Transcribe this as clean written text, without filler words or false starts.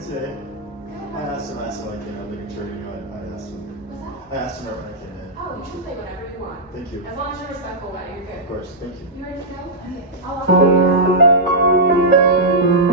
Today. I asked him last night when I came out, like a charity, I asked him. What's that? I asked him right when I came in. Oh, you can play whatever you want. Thank you. As long as you're respectful about it, you're good. Of course, thank you. You ready to go? Okay. I'll walk you.